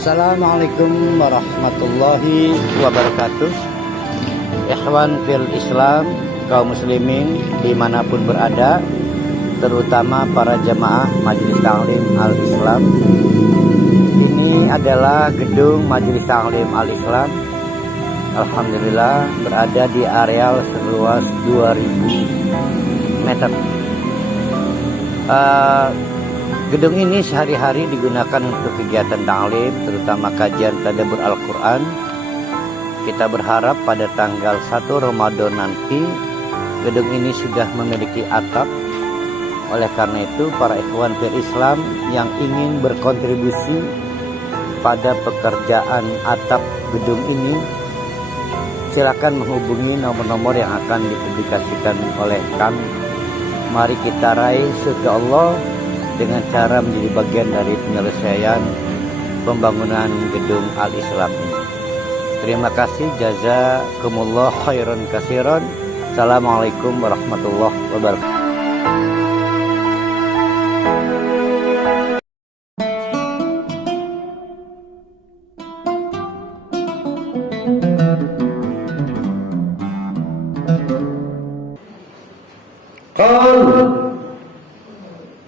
Assalamualaikum warahmatullahi wabarakatuh. Ikhwan fil Islam, kaum muslimin dimanapun berada, terutama para jamaah Majelis Taklim Al-Islam. Ini adalah gedung Majelis Taklim Al-Islam. Alhamdulillah berada di areal seluas 2000 meter. Gedung ini sehari-hari digunakan untuk kegiatan taklim, terutama kajian tadabbur Al-Quran. Kita berharap pada tanggal 1 Ramadan nanti gedung ini sudah memiliki atap. Oleh karena itu, para ikhwan fil Islam yang ingin berkontribusi pada pekerjaan atap gedung ini, silakan menghubungi nomor-nomor yang akan dipublikasikan oleh kami. Mari kita raih surga Allah dengan cara menjadi bagian dari penyelesaian pembangunan gedung Al-Islam ini. Terima kasih, jazakumullah khairan katsiran. Assalamualaikum warahmatullahi wabarakatuh.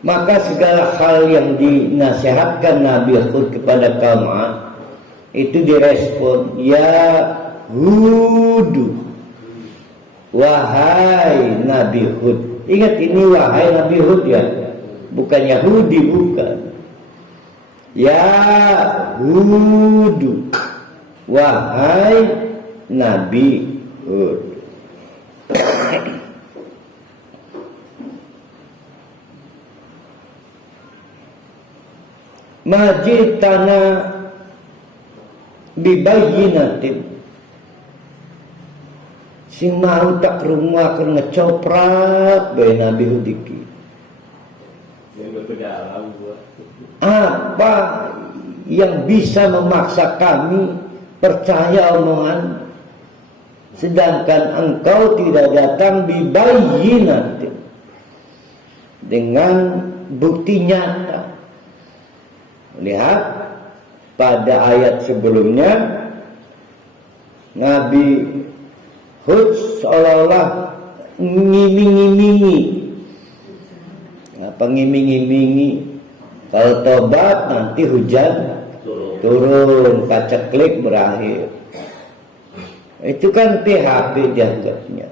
Maka segala hal yang dinasihatkan Nabi Hud kepada kaum Ad itu direspon, ya Hud, wahai Nabi Hud. Ingat, ini wahai Nabi Hud ya, bukan Yahudi, bukan. Ya Hud, wahai Nabi Hud. Majitana bibayinatin, sing mau tak rumah ke ngecoprak bae Nabi Hudiki. Apa yang bisa memaksa kami percaya omongan, sedangkan engkau tidak datang bibayinatin, dengan bukti nyata. Lihat pada ayat sebelumnya, Nabi Hud seolah-olah ngiming-ngimingi. Apa ngiming-ngimingi? Kalau tobat nanti hujan turun, paceklik berakhir. Itu kan PHP dianggapnya,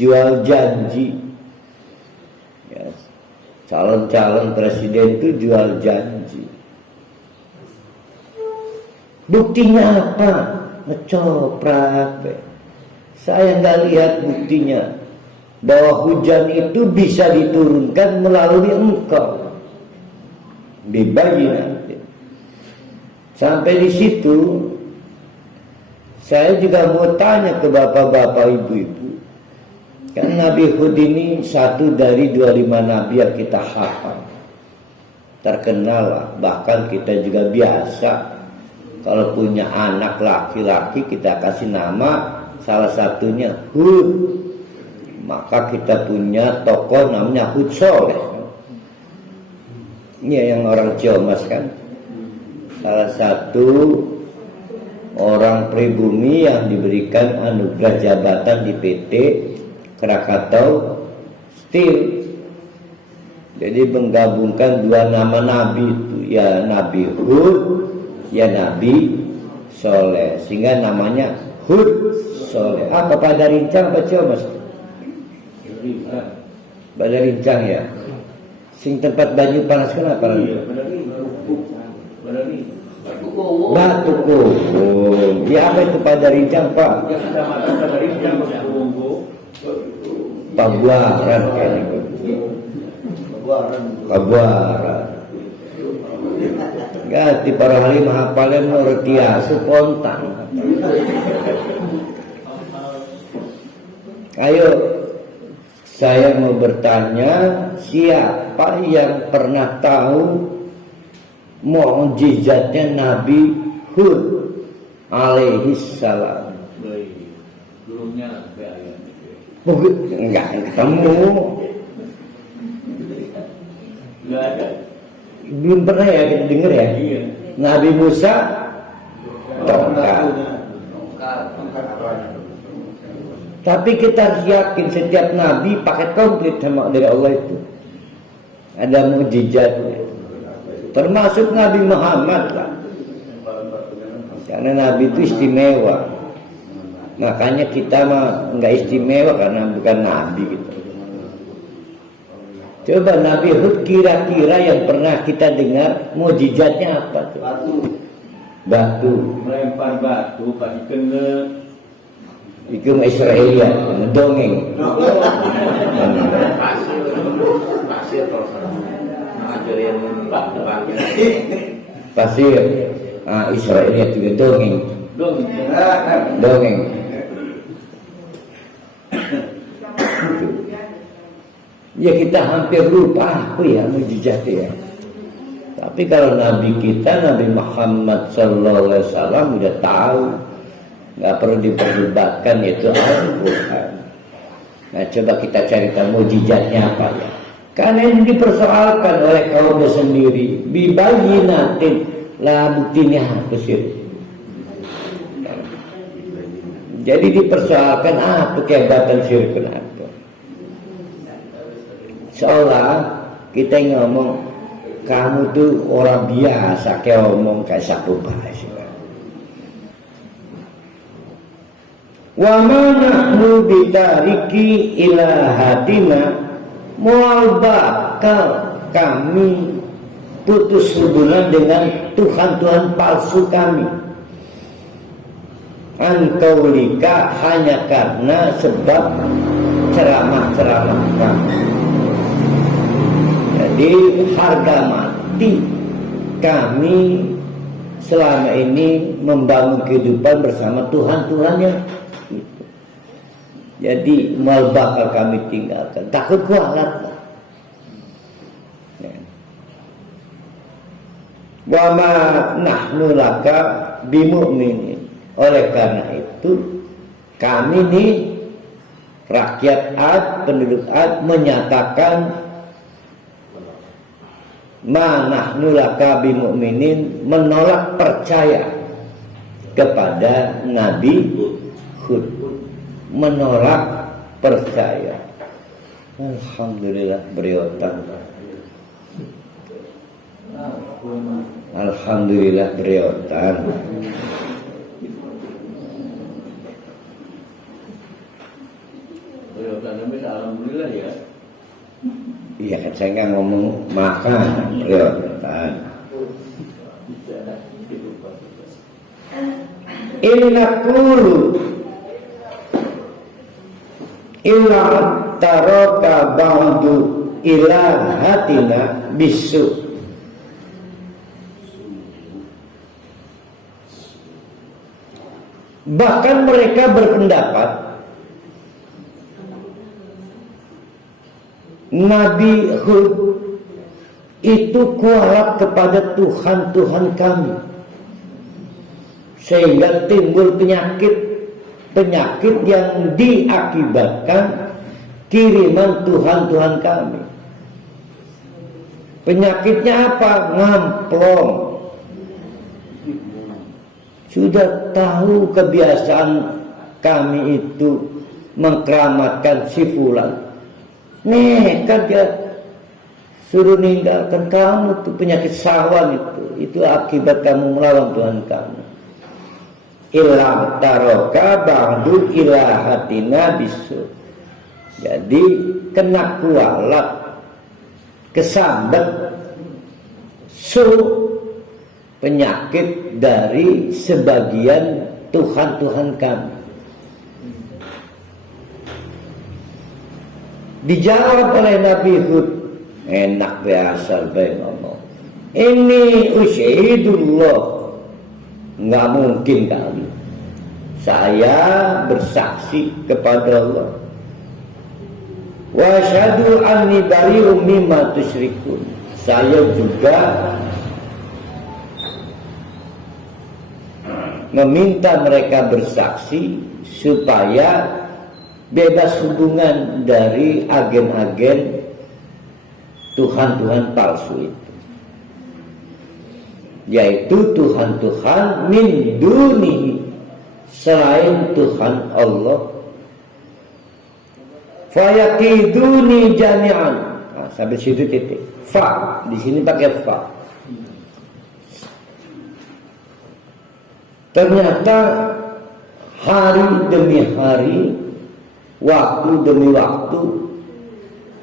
jual janji. Ya, calon-calon presiden itu jual janji. Buktinya apa? Ngecoprak. Saya nggak lihat buktinya bahwa hujan itu bisa diturunkan melalui engkau. Bibayinatin. Sampai di situ saya juga mau tanya ke bapak-bapak, ibu-ibu. Kan Nabi Hud ini satu dari 25 nabi yang kita hafal, terkenal lah. Bahkan kita juga biasa kalau punya anak laki-laki kita kasih nama salah satunya Hud. Maka kita punya tokoh namanya Hud Soleh. Ini yang orang Ciamas kan, salah satu orang pribumi yang diberikan anugerah jabatan di PT Krakatau Steel. Jadi menggabungkan dua nama nabi itu, ya Nabi Hud, ya Nabi Soleh, sehingga namanya Hud Soleh. Apa pada rincang apa Ciamas? Pada rincang ya. Sing tempat baju panas kenapa? Batu Kobong. Ya apa itu pada rincang Pak? Pabuaran kan itu. Pabuaran. Gati para halim hafalen tiasu pontang. Ayo, saya mau bertanya, siapa yang pernah tahu mukjizatnya Nabi Hud alaihi salam? Enggak ketemu. Enggak ada. Belum pernah ya kita dengar ya. Iya. Nabi Musa Tapi kita harus yakin setiap nabi pakai komplit sama dari Allah itu. Ada mukjizat. Termasuk Nabi Muhammad lah. Karena nabi itu istimewa. Makanya kita mah nggak istimewa karena bukan nabi gitu. Coba Nabi Hud kira-kira yang pernah kita dengar mukjizatnya apa tuh? Batu. Melempar batu kasih kena. Itu Israelia, ngedongeng. Pasir kalau ngajarin Pasir. Israelia juga dongeng. Dongeng. Ya kita hampir lupa apa ya mukjizat ya. Tapi kalau Nabi kita Nabi Muhammad sallallahu alaihi wasallam udah tahu, nggak perlu diperdebatkan, yaitu Al-Quran. Nah coba kita cari tahu mukjizatnya apa ya. Karena ini dipersoalkan oleh kaumnya sendiri. Bibayinatin lah buktinya apa sih? Jadi dipersoalkan apa kehebatan syirkun apa? Seolah kita ngomong kamu tuh orang biasa kayak ngomong kayak satu bahasa. Wa ma nahnu bitariki ilahatina mual bakal kami putus hubungan dengan Tuhan-Tuhan palsu kami. Ankaulika hanya karena sebab ceramah-ceramah kami. Jadi harga mati kami selama ini membangun kehidupan bersama Tuhan-Tuhannya. Jadi mal bakal kami tinggalkan. Takut kualat. Wa ma nahnu laka bimu'minin. Oleh karena itu kami nih rakyat Ad, penduduk Ad menyatakan ma nahnu laka bimu'minin, menolak percaya kepada Nabi Hud, menolak percaya. Alhamdulillah beriotan. Alhamdulillah beriotan. Beriotan bisa alhamdulillah ya. Iya kan saya nggak ngomong makan beriotan. Innakulu illa taraka ba'du ilahatina bisu. Bahkan mereka berpendapat Nabi Hud itu kualat kepada Tuhan-Tuhan kami, sehingga timbul penyakit yang diakibatkan kiriman Tuhan-Tuhan kami. Penyakitnya apa? Ngamplong. Sudah tahu kebiasaan kami itu mengkeramatkan si fulan, nekat dia suruh ninggalkan kamu tuh penyakit sawan itu akibat kamu melawan Tuhan kamu. Ilah taroka ba'du ilahatina bisu. Jadi kena kualat, kesambet penyakit dari sebagian Tuhan-Tuhan kami. Dijawab oleh Nabi Hud, enak biasa baik ngomong. Ini usyhidullah, nggak mungkin kali. Saya bersaksi kepada Allah. Wa asyhadu anni bari'um mimma tusyrikun. Saya juga meminta mereka bersaksi supaya bebas hubungan dari agen-agen Tuhan-Tuhan palsu itu, yaitu Tuhan-Tuhan min dunihi, selain Tuhan Allah. Fayaqiduni jami'an. Nah, sampai situ titik. Fa, di sini pakai fa. Ternyata hari demi hari, waktu demi waktu,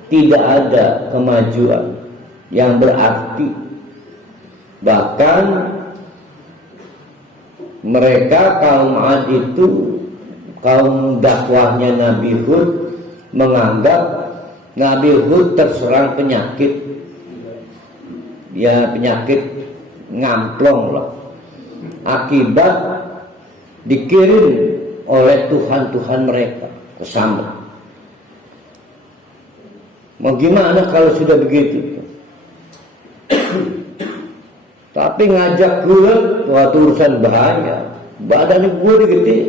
tidak ada kemajuan yang berarti. Bahkan mereka kaum Ad itu, kaum dakwahnya Nabi Hud, menganggap Nabi Hud terserang penyakit. Ya, penyakit ngamplong lah. Akibat dikirim oleh Tuhan-Tuhan mereka ke sana. Mau gimana kalau sudah begitu? Tapi ngajak gue waktu urusan bahaya, badan gue gede.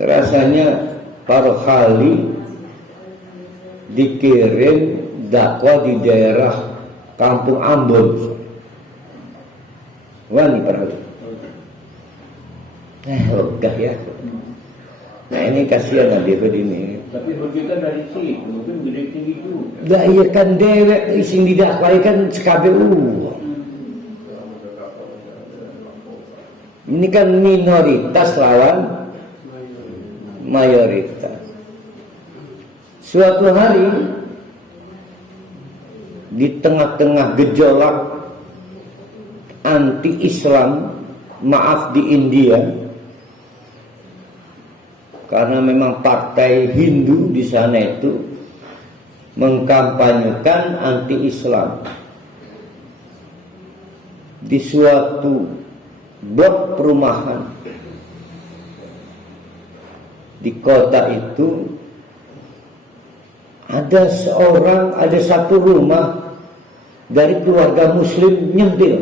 Rasanya para kali dikirim dakwah di daerah Kampung Ambon. Wah, ini para ogah ya. Nah, ini kasihan Nabi Hud ini. Tapi begitu dari sini, mungkin gede tinggi juga. Dah iya kan dewek sing didakwai kan SKBU. Ini kan minoritas lawan mayoritas. Suatu hari di tengah-tengah gejolak anti-Islam, maaf di India, karena memang partai Hindu di sana itu mengkampanyekan anti-Islam. Di suatu blok perumahan di kota itu ada satu rumah dari keluarga Muslim nyempil.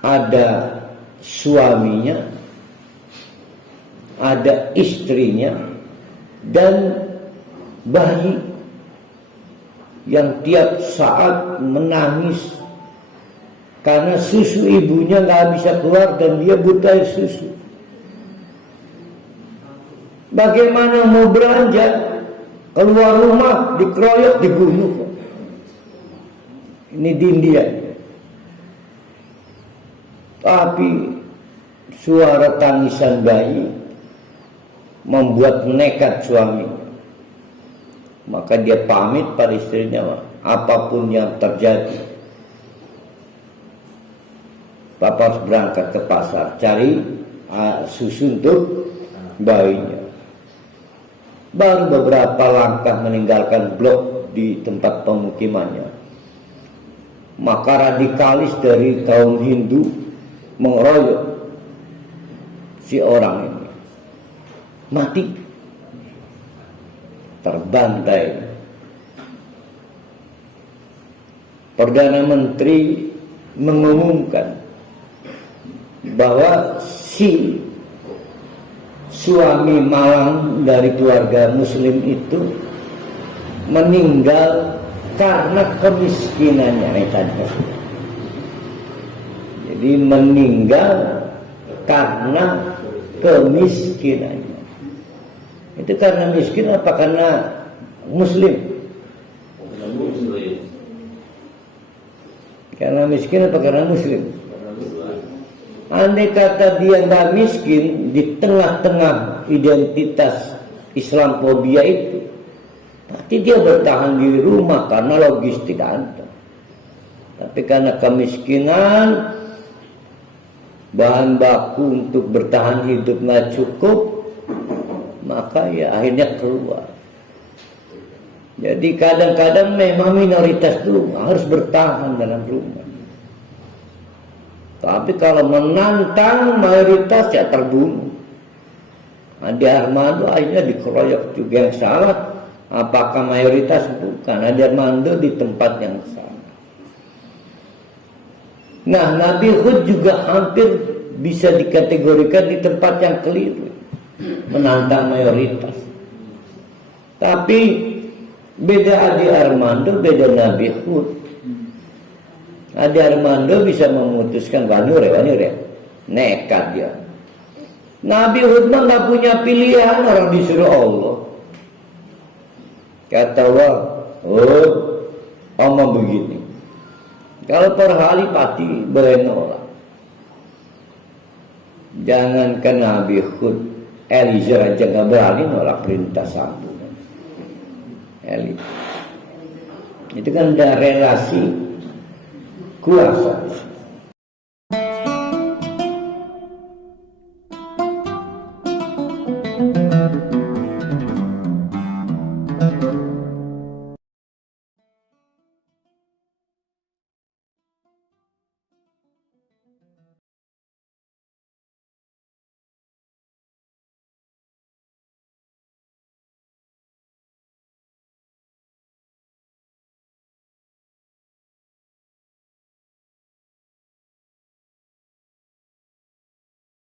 Ada suaminya, ada istrinya, dan bayi yang tiap saat menangis karena susu ibunya nggak bisa keluar dan dia butuh air susu. Bagaimana mau belanja? Keluar rumah dikeroyok, dibunuh. Ini di India. Tapi suara tangisan bayi membuat nekat suami. Maka dia pamit pada istrinya, apapun yang terjadi, Papa harus berangkat ke pasar cari susu untuk bayinya. Baru beberapa langkah meninggalkan blok di tempat pemukimannya, maka radikalis dari kaum Hindu mengeroyok si orang ini, mati, terbantai. Perdana Menteri mengumumkan bahwa si suami malang dari keluarga Muslim itu meninggal karena kemiskinannya. Jadi meninggal karena kemiskinannya. Itu karena miskin apa karena Muslim? Karena miskin apa karena Muslim? Andai kata dia nggak miskin di tengah-tengah identitas Islamfobia itu, pasti dia bertahan di rumah karena logistik ada. Tapi karena kemiskinan, bahan baku untuk bertahan hidup nggak cukup, maka ya akhirnya keluar. Jadi kadang-kadang memang minoritas itu harus bertahan dalam rumah. Tapi kalau menantang mayoritas ya terbunuh. Adi Armando akhirnya dikeroyok juga. Yang salah apakah mayoritas? Bukan. Adi Armando di tempat yang salah. Nah, Nabi Hud juga hampir bisa dikategorikan di tempat yang keliru, menantang mayoritas. Tapi beda Adi Armando, beda Nabi Hud. Adi Armando bisa memutuskan wanure ya. Nekat dia. Nabi Hud mah nggak punya pilihan, orang disuruh Allah. Kata Allah, Hud, omong begini. Kalau perhali pasti berenolak. Jangankan Nabi Hud, Eliezer aja nggak berani nolak perintah satu. Itu kan ada relasi kuasa.